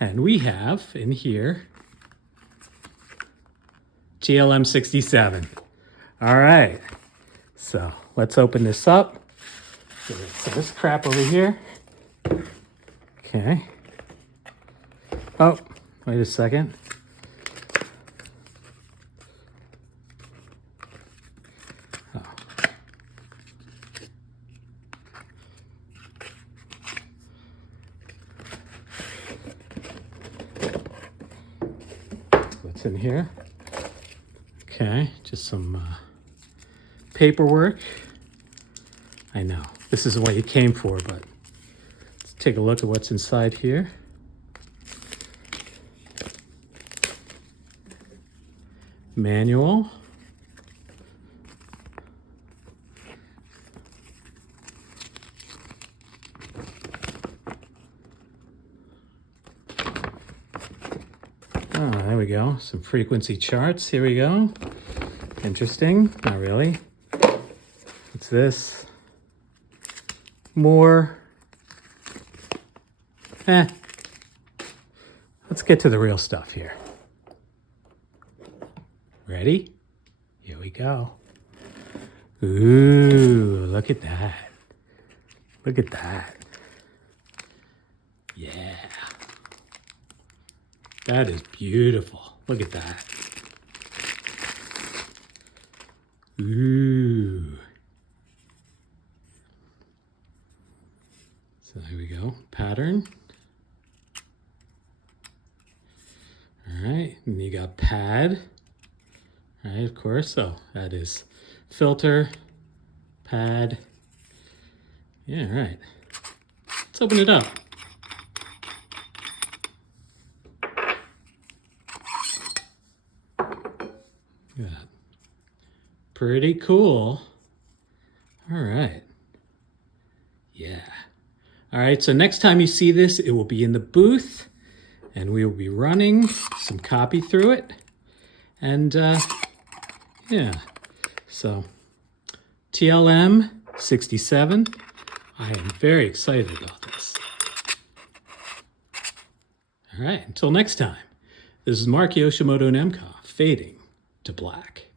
And we have in here TLM-67. All right, so let's open this up. So this crap over here. Okay. Oh, wait a second. Oh. What's in here? Okay, just some paperwork. I know, this isn't what you came for, but let's take a look at what's inside here. Manual. Oh, there we go. Some frequency charts. Here we go. Interesting. Not really. What's this? More. Let's get to the real stuff here. Ready? Here we go. Ooh, look at that. Look at that. Yeah. That is beautiful. Look at that. Ooh. So here we go. Pattern. All right. And you got pad. All right, of course. So that is filter, pad. Yeah, all right. Let's open it up. Yeah. Pretty cool. All right. Yeah. All right, so next time you see this, it will be in the booth, and we will be running some copy through it. And yeah, so TLM-67. I am very excited about this. All right, until next time, this is Mark Yoshimoto Nemcoff, fading to black.